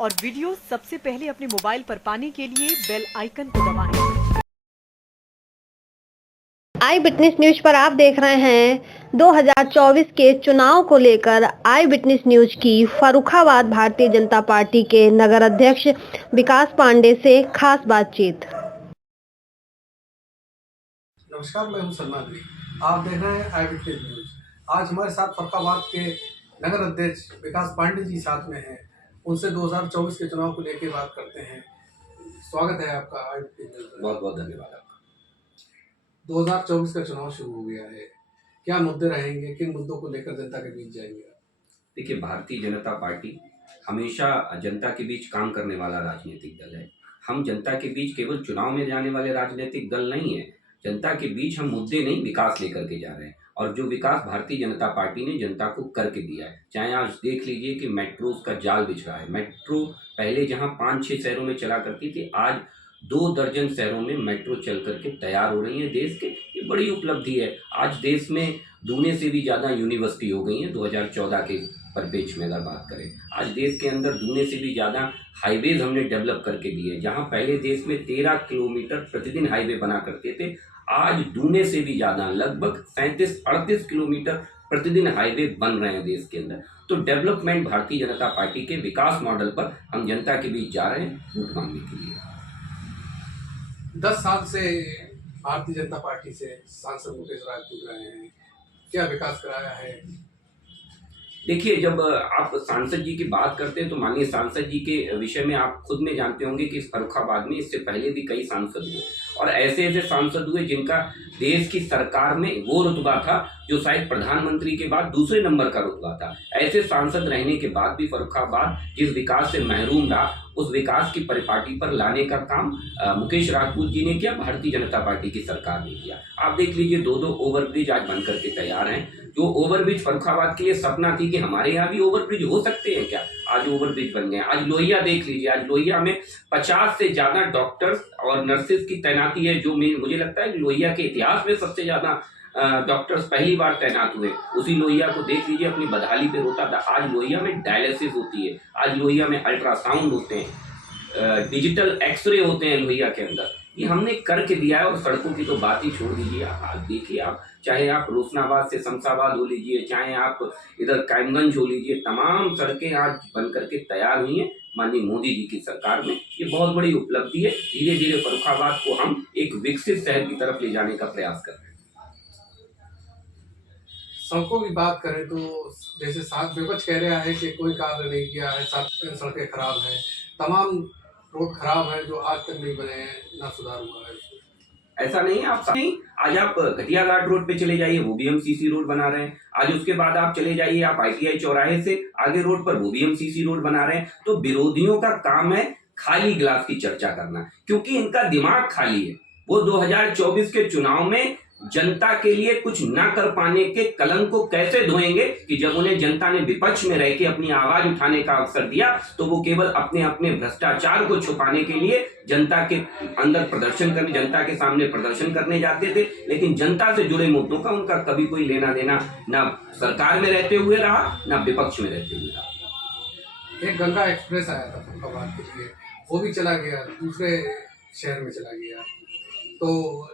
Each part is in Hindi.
और वीडियो सबसे पहले अपने मोबाइल पर पाने के लिए बेल आइकन को दबाएं। आई विटनेस न्यूज पर आप देख रहे हैं 2024 के चुनाव को लेकर आई विटनेस न्यूज की फर्रुखाबाद भारतीय जनता पार्टी के नगर अध्यक्ष विकास पांडे से खास बातचीत। नमस्कार, मैं हूं सलमान जी। आप देख रहे हैं आई विटनेस न्यूज। आज हमारे साथ फर्रुखाबाद के नगर अध्यक्ष विकास पांडे जी साथ में हैं। उनसे 2024 के चुनाव को लेकर बात करते हैं। स्वागत है आपका आई विटनेस न्यूज। बहुत बहुत धन्यवाद आपका। 2024 का चुनाव शुरू हो गया है, क्या मुद्दे रहेंगे, किन मुद्दों को लेकर जनता के बीच जाएंगे? देखिए, भारतीय जनता पार्टी हमेशा जनता के बीच काम करने वाला राजनीतिक दल है। हम जनता के बीच केवल चुनाव में जाने वाले राजनीतिक दल नहीं है। जनता के बीच हम मुद्दे नहीं, विकास लेकर के जा रहे हैं। और जो विकास भारतीय जनता पार्टी ने जनता को करके दिया है, चाहे आज देख लीजिए कि मेट्रो का जाल बिछ रहा है। मेट्रो पहले जहां 5-6 शहरों में चला करती थी, आज 2 दर्जन शहरों में मेट्रो चल करके तैयार हो रही है। देश के ये बड़ी उपलब्धि है। आज देश में दूने से भी ज़्यादा यूनिवर्सिटी हो गई हैं 2014 के परिप्रेक्ष्य में अगर बात करें। आज देश के अंदर दूने से भी ज़्यादा हाईवेज हमने डेवलप करके दिए। जहां पहले देश में 13 किलोमीटर प्रतिदिन हाईवे बना करते थे, आज दूने से भी ज़्यादा लगभग 37-38 किलोमीटर प्रतिदिन हाईवे बन रहे हैं देश के अंदर। तो डेवलपमेंट भारतीय जनता पार्टी के विकास मॉडल पर हम जनता के बीच जा रहे हैं वोट मांगने के लिए। 10 साल से भारतीय जनता पार्टी से सांसद मुकेश राजपूत रहे हैं, क्या विकास कराया है? देखिए, जब आप सांसद जी की बात करते हैं तो माननीय सांसद जी के विषय में आप खुद में जानते होंगे कि इस फर्रुखाबाद में इससे पहले भी कई सांसद हुए और ऐसे ऐसे सांसद हुए जिनका देश की सरकार में वो रुतबा था जो शायद प्रधानमंत्री के बाद दूसरे नंबर का रुतबा था। ऐसे सांसद रहने के बाद भी फर्रुखाबाद जिस विकास से महरूम रहा, उस विकास की परिपाटी पर लाने का काम मुकेश राजपूत जी ने किया, भारतीय जनता पार्टी की सरकार ने किया। आप देख लीजिए, 2-2 ओवरब्रिज आज बन करके तैयार हैं। जो ओवरब्रिज फर्रुखाबाद के लिए सपना थी कि हमारे यहाँ भी ओवरब्रिज हो सकते हैं क्या, आज ओवरब्रिज बन गए। आज लोहिया देख लीजिए, आज लोहिया में 50 से ज़्यादा डॉक्टर्स और नर्सेज की तैनाती है, जो मुझे लगता है कि लोहिया के इतिहास में सबसे ज़्यादा डॉक्टर्स पहली बार तैनात हुए। उसी लोहिया को देख लीजिए, अपनी बदहाली पे रोता था। आज लोहिया में डायलिसिस होती है, आज लोहिया में अल्ट्रासाउंड होते हैं, डिजिटल एक्सरे होते हैं लोहिया के अंदर। ये हमने करके दिया है। और सड़कों की तो बात ही छोड़ दीजिए। आज देखिए, आप चाहे आप रोशनाबाद से शमशाबाद हो लीजिए, चाहे आप इधर कायमगंज हो लीजिए, तमाम सड़कें आज बन करके तैयार हुई हैं माननीय मोदी जी की सरकार में। ये बहुत बड़ी उपलब्धि है। धीरे धीरे फर्रुखाबाद को हम एक विकसित शहर की तरफ ले जाने का प्रयास कर रहे हैं। सड़कों की बात करें तो जैसे साथ विपक्ष कह रहा है कि कोई कार्य नहीं किया है, सड़कें खराब हैं, तमाम रोड खराब है जो आज तक नहीं बने हैं, ना सुधार हुआ है। ऐसा नहीं है। आज आप घटिया घाट रोड पे चले जाइए, वो भी हम सीसी रोड बना रहे हैं। आज उसके बाद आप चले जाइए, आप ITI चौराहे से आगे रोड पर, वो भी हम सीसी रोड बना रहे हैं। तो विरोधियों का काम है खाली गिलास की चर्चा करना, क्योंकि इनका दिमाग खाली है। वो 2024 के चुनाव में जनता के लिए कुछ ना कर पाने के कलंक को कैसे धोएंगे कि जब उन्हें जनता ने विपक्ष में रह के अपनी आवाज उठाने का अवसर दिया तो वो केवल अपने अपने भ्रष्टाचार को छुपाने के लिए जनता के अंदर प्रदर्शन करने, जनता के सामने प्रदर्शन करने जाते थे। लेकिन जनता से जुड़े मुद्दों का उनका कभी कोई लेना देना ना सरकार में रहते हुए रहा, ना विपक्ष में रहते हुए रहा। एक गंगा एक्सप्रेस आया था फर्रुखाबाद के लिए, वो भी चला गया, दूसरे शहर में चला गया। तो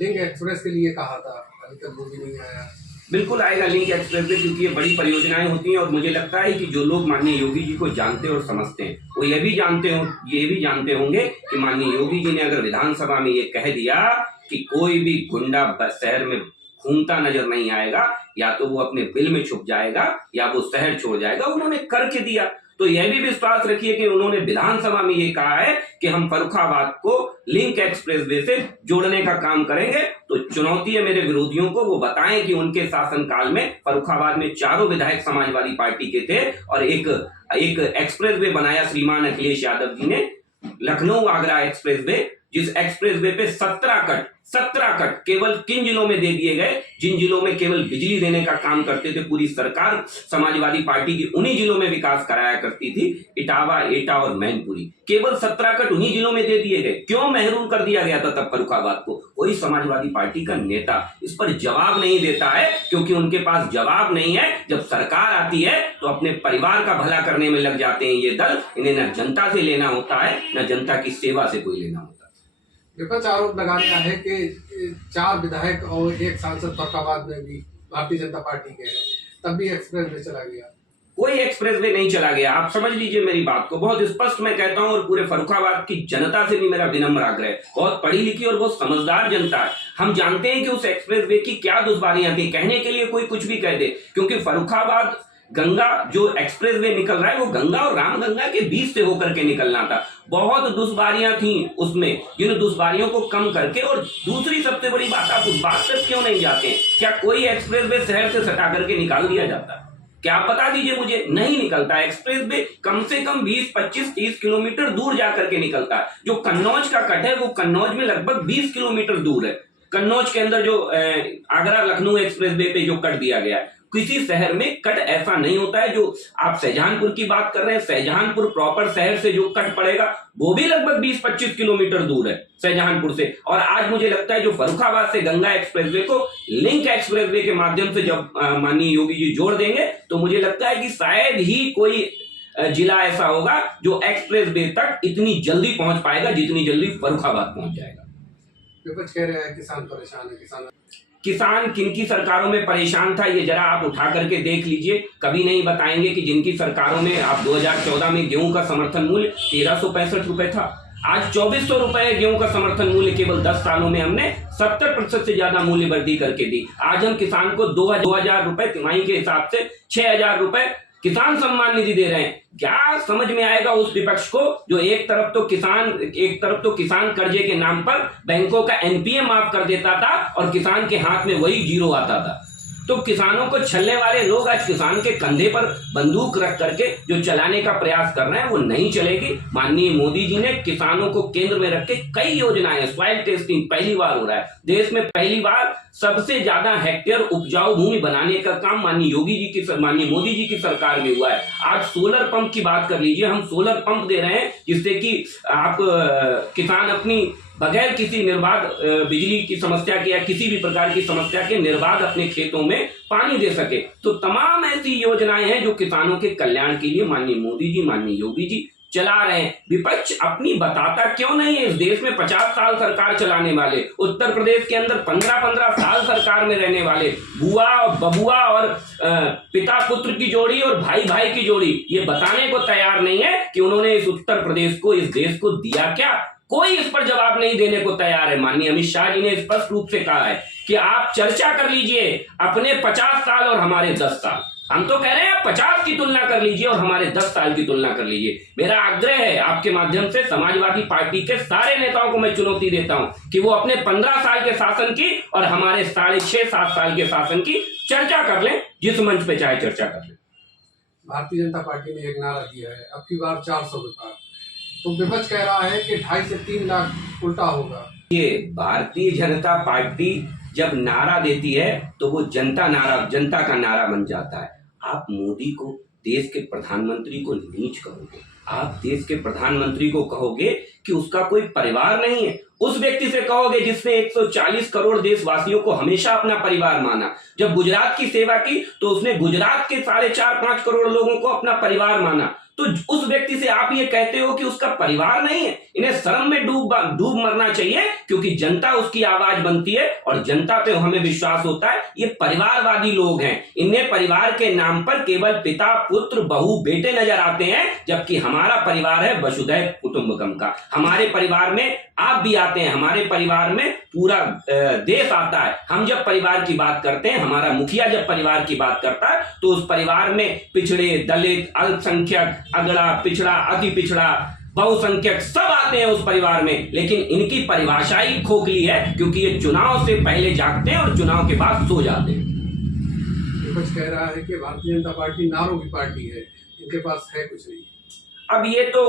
लिंक एक्सप्रेस के लिए कहा था, अभी तक वो भी नहीं आया। बिल्कुल आएगा लिंक एक्सप्रेस वे, क्योंकि ये बड़ी परियोजनाएं होती हैं। और मुझे लगता है कि जो लोग माननीय योगी जी को जानते और समझते हैं, वो ये भी जानते होंगे कि माननीय योगी जी ने अगर विधानसभा में ये कह दिया कि कोई भी गुंडा शहर में घूमता नजर नहीं आएगा, या तो वो अपने बिल में छुप जाएगा या वो शहर छोड़ जाएगा। उन्होंने करके दिया। तो यह भी विश्वास रखिए कि उन्होंने विधानसभा में ये कहा है कि हम फर्रुखाबाद को लिंक एक्सप्रेसवे से जोड़ने का काम करेंगे। तो चुनौती है मेरे विरोधियों को, वो बताएं कि उनके शासनकाल में फर्रुखाबाद में 4 विधायक समाजवादी पार्टी के थे और एक एक्सप्रेसवे बनाया श्रीमान अखिलेश यादव जी ने, लखनऊ आगरा एक्सप्रेसवे, जिस एक्सप्रेसवे पे 17 कट केवल किन जिलों में दे दिए गए, जिन जिलों में केवल बिजली देने का काम करते थे पूरी सरकार समाजवादी पार्टी की, उन्हीं जिलों में विकास कराया करती थी, इटावा, एटा और मैनपुरी। केवल 17 कट उन्हीं जिलों में दे दिए गए। क्यों महरूम कर दिया गया था तब फर्रुखाबाद को? कोई समाजवादी पार्टी का नेता इस पर जवाब नहीं देता है, क्योंकि उनके पास जवाब नहीं है। जब सरकार आती है तो अपने परिवार का भला करने में लग जाते हैं ये दल। इन्हें न जनता से लेना होता है, न जनता की सेवा से कोई लेना होता है। विपक्ष आरोप लगा रहा है कि 4 विधायक और 1 सांसद फर्रुखाबाद में भी भारतीय जनता पार्टी के हैं, तब भी एक्सप्रेस वे चला गया। कोई एक्सप्रेसवे नहीं चला गया। आप समझ लीजिए मेरी बात को, बहुत स्पष्ट मैं कहता हूं, और पूरे फर्रुखाबाद की जनता से भी मेरा विनम्र आग्रह है। बहुत पढ़ी लिखी और बहुत समझदार जनता है। हम जानते हैं कि उस एक्सप्रेसवे की क्या दुश्वारियां थी। कहने के लिए कोई कुछ भी कह दे, क्योंकि फर्रुखाबाद गंगा जो एक्सप्रेसवे निकल रहा है वो गंगा और रामगंगा के बीच से होकर के निकलना था। बहुत दुश्वारियां थी उसमें, जिन दुश्वारियों को कम करके, और दूसरी सबसे बड़ी बात, आप उस बात तक क्यों नहीं जाते हैं? क्या कोई एक्सप्रेसवे शहर से सटा करके निकाल दिया जाता है? क्या आप बता दीजिए मुझे। नहीं निकलता। एक्सप्रेसवे कम से कम 20, 25, 30 किलोमीटर दूर जाकर के निकलता है। जो कन्नौज का कट है वो कन्नौज में लगभग 20 किलोमीटर दूर है। कन्नौज के अंदर जो आगरा लखनऊ एक्सप्रेसवे पे जो कट दिया गया है, किसी शहर में कट ऐसा नहीं होता है। जो आप शाहजहांपुर की बात कर रहे हैं, शाहजहांपुर प्रॉपर शहर से जो कट पड़ेगा वो भी लगभग 20-25 किलोमीटर दूर है शाहजहांपुर से। और आज मुझे लगता है जो फर्रुखाबाद से गंगा एक्सप्रेसवे को लिंक एक्सप्रेसवे के माध्यम से जब माननीय योगी जी जोड़ देंगे, तो मुझे लगता है कि शायद ही कोई जिला ऐसा होगा जो एक्सप्रेसवे तक इतनी जल्दी पहुंच पाएगा जितनी जल्दी फर्रुखाबाद पहुंच जाएगा। विपक्ष कह रहे हैं किसान परेशान है। किसान किनकी सरकारों में परेशान था, ये जरा आप उठा करके देख लीजिए। कभी नहीं बताएंगे कि जिनकी सरकारों में आप 2014 में गेहूं का समर्थन मूल्य 1365 रुपए था, आज 2400 रुपए गेहूं का समर्थन मूल्य। केवल 10 सालों में हमने 70% से ज्यादा मूल्य वृद्धि करके दी। आज हम किसान को 2000 रुपए तिमाही के हिसाब से 6000 रुपए किसान सम्मान निधि दे रहे हैं। क्या समझ में आएगा उस विपक्ष को जो एक तरफ तो किसान कर्जे के नाम पर बैंकों का एनपीए माफ कर देता था और किसान के हाथ में वही जीरो आता था। तो किसानों को छलने वाले लोग आज किसान के कंधे पर बंदूक रख करके जो चलाने का प्रयास कर रहे हैं वो नहीं चलेगी। माननीय मोदी जी ने किसानों को केंद्र में रख के कई योजनाएं, सॉइल टेस्टिंग पहली बार हो रहा है देश में, पहली बार सबसे ज्यादा हेक्टेयर उपजाऊ भूमि बनाने का काम माननीय मोदी जी की सरकार में हुआ है। आज सोलर पंप की बात कर लीजिए, हम सोलर पंप दे रहे हैं जिससे कि आप किसान अपनी बगैर किसी निर्बाध बिजली की समस्या के या किसी भी प्रकार की समस्या के निर्बाध अपने खेतों में पानी दे सके। तो तमाम ऐसी योजनाएं हैं जो किसानों के कल्याण के लिए माननीय मोदी जी, माननीय योगी जी चला रहे हैं। विपक्ष अपनी बताता क्यों नहीं है? इस देश में 50 साल सरकार चलाने वाले, उत्तर प्रदेश के अंदर 15-15 साल सरकार में रहने वाले, बुआ और बबुआ और पिता पुत्र की जोड़ी और भाई भाई की जोड़ी, ये बताने को तैयार नहीं है कि उन्होंने इस उत्तर प्रदेश को, इस देश को दिया क्या। कोई इस पर जवाब नहीं देने को तैयार है। माननीय अमित शाह जी ने स्पष्ट रूप से कहा है कि आप चर्चा कर लीजिए अपने 50 साल और हमारे 10 साल। हम तो कह रहे हैं आप 50 की तुलना कर लीजिए और हमारे 10 साल की तुलना कर लीजिए। मेरा आग्रह है आपके माध्यम से समाजवादी पार्टी के सारे नेताओं को मैं चुनौती देता हूं कि वो अपने 15 साल के शासन की और हमारे 6.5-7 साल के शासन की चर्चा कर लें, जिस मंच पे चाहे चर्चा कर लें। भारतीय जनता पार्टी ने एक नारा दिया है, अब की बार 400 के पार, तो विपक्ष कह रहा है कि 2.5 से 3 लाख उल्टा होगा। ये भारतीय जनता पार्टी जब नारा देती है तो वो जनता का नारा बन जाता है। आप मोदी को, देश के प्रधानमंत्री को नीच कहोगे, आप देश के प्रधानमंत्री को कहोगे कि उसका कोई परिवार नहीं है, उस व्यक्ति से कहोगे जिसने 140 करोड़ देशवासियों को हमेशा अपना परिवार माना। जब गुजरात की सेवा की तो उसने गुजरात के 4.5-5 करोड़ लोगों को अपना परिवार माना। तो उस व्यक्ति से आप ये कहते हो कि उसका परिवार नहीं है। इन्हें शर्म में डूब मरना चाहिए, क्योंकि जनता उसकी आवाज बनती है और जनता पे हमें विश्वास होता है। ये परिवारवादी लोग हैं, इन्हें परिवार के नाम पर केवल पिता, पुत्र, बहू, बेटे नजर आते हैं, जबकि हमारा परिवार है वसुधैव कुटुंबकम का। हमारे परिवार में आप भी आते हैं, हमारे परिवार में पूरा देश आता है। हम जब परिवार की बात करते हैं, हमारा मुखिया जब परिवार की बात करता है, तो उस परिवार में पिछड़े, दलित, अल्पसंख्यक, अगड़ा, पिछड़ा, अति पिछड़ा, बहुसंख्यक सब आते हैं उस परिवार में। लेकिन इनकी परिभाषा ही खोखली है, क्योंकि ये चुनाव से पहले जागते हैं और चुनाव के बाद सो जाते हैं। विपक्ष कह रहा है कि भारतीय जनता पार्टी नारों की पार्टी है, इनके पास है कुछ नहीं। अब ये तो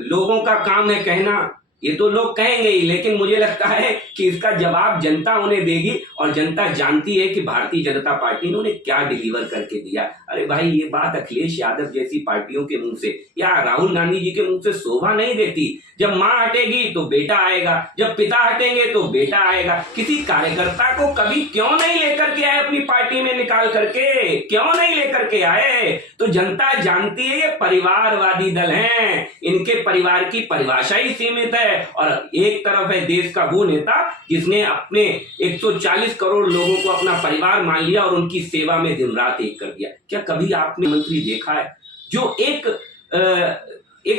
लोगों का काम है कहना ये तो लोग कहेंगे ही, लेकिन मुझे लगता है कि इसका जवाब जनता उन्हें देगी और जनता जानती है कि भारतीय जनता पार्टी ने उन्हें क्या डिलीवर करके दिया। अरे भाई, ये बात अखिलेश यादव जैसी पार्टियों के मुंह से या राहुल गांधी जी के मुंह से शोभा नहीं देती। जब माँ हटेगी तो बेटा आएगा, जब पिता हटेंगे तो बेटा आएगा। किसी कार्यकर्ता को कभी क्यों नहीं लेकर के आए अपनी पार्टी में निकाल करके, क्यों नहीं लेकर के आए? तो जनता जानती है ये परिवारवादी दल हैं, इनके परिवार की परिभाषा ही सीमित है। और एक तरफ है देश का वो नेता जिसने अपने 140 करोड़ लोगों को अपना परिवार मान लिया और उनकी सेवा में दिन रात एक कर दिया। क्या कभी आपने मंत्री देखा है जो एक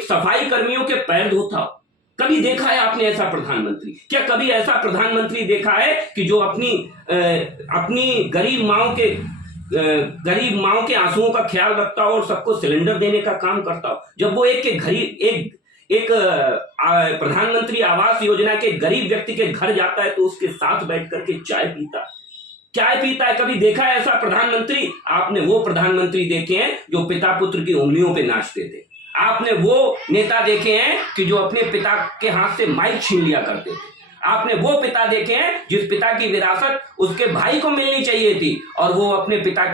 सफाई कर्मियों के पैर धोता हो? कभी देखा है आपने ऐसा प्रधानमंत्री? क्या कभी ऐसा प्रधानमंत्री देखा है कि जो अपनी गरीब माओ के आंसुओं का ख्याल रखता हो और सबको सिलेंडर देने का काम करता हो? जब वो एक प्रधानमंत्री आवास योजना के गरीब व्यक्ति के घर जाता है तो उसके साथ बैठ करके चाय पीता है। कभी देखा है ऐसा प्रधानमंत्री? आपने वो प्रधानमंत्री देखे हैं जो पिता पुत्र की उंगलियों पे नाचते थे। आपने वो नेता देखे हैं कि जो अपने पिता के हाथ से माइक छीन लिया करते थे। आपने वो पिता देखे हैं जिस पिता की विरासत उसके भाई को मिलनी चाहिए थी और वो अपने पिता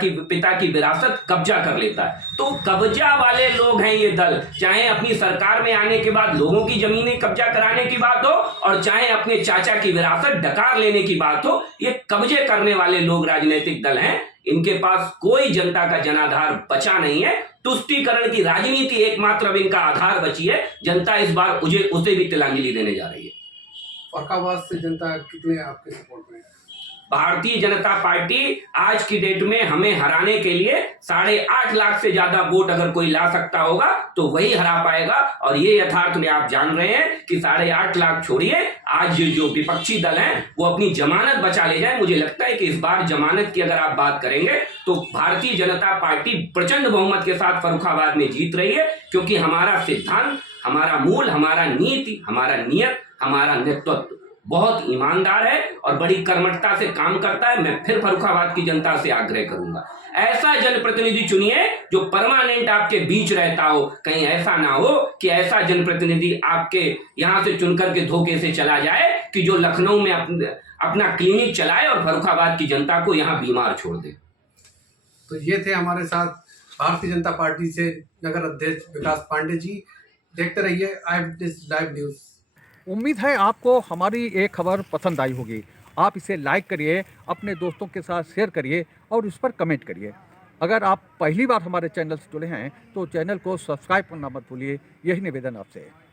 की विरासत कब्जा कर लेता है। तो कब्जा वाले लोग हैं ये दल, चाहे अपनी सरकार में आने के बाद लोगों की जमीनें कब्जा कराने की बात हो और चाहे अपने चाचा की विरासत डकार लेने की बात हो, ये कब्जे करने वाले लोग राजनीतिक दल हैं। इनके पास कोई जनता का जनाधार बचा नहीं है। तुष्टीकरण की राजनीति एकमात्र अब इनका आधार बची है। जनता इस बार उसे भी तिलांजलि देने जा रही है। फर्रुखाबाद से जनता कितने आपके सपोर्ट में है? भारतीय जनता पार्टी आज की डेट में हमें हराने के लिए 8.5 लाख से ज्यादा वोट अगर कोई ला सकता होगा तो वही हरा पाएगा। और ये यथार्थ में आप जान रहे हैं कि 8.5 लाख छोड़िए, आज जो विपक्षी दल हैं वो अपनी जमानत बचा ले जाए। मुझे लगता है कि इस बार जमानत की अगर आप बात करेंगे तो भारतीय जनता पार्टी प्रचंड बहुमत के साथ फर्रुखाबाद में जीत रही है, क्योंकि हमारा सिद्धांत, हमारा मूल, हमारा नीति, हमारा नियत, हमारा नेतृत्व बहुत ईमानदार है और बड़ी कर्मठता से काम करता है। मैं फिर फर्रुखाबाद की जनता से आग्रह करूंगा, ऐसा जनप्रतिनिधि चुनिए जो परमानेंट आपके बीच रहता हो। कहीं ऐसा ना हो कि ऐसा जनप्रतिनिधि आपके यहां से चुनकर के धोखे से चला जाए कि जो लखनऊ में अपना क्लिनिक चलाए और फर्रुखाबाद की जनता को यहां बीमार छोड़ दे। तो ये थे हमारे साथ भारतीय जनता पार्टी से नगर अध्यक्ष विकास पांडे जी। देखते रहिए आई विटनेस लाइव न्यूज। उम्मीद है आपको हमारी ये खबर पसंद आई होगी। आप इसे लाइक करिए, अपने दोस्तों के साथ शेयर करिए और उस पर कमेंट करिए। अगर आप पहली बार हमारे चैनल से जुड़े हैं तो चैनल को सब्सक्राइब करना मत भूलिए। यही निवेदन आपसे है।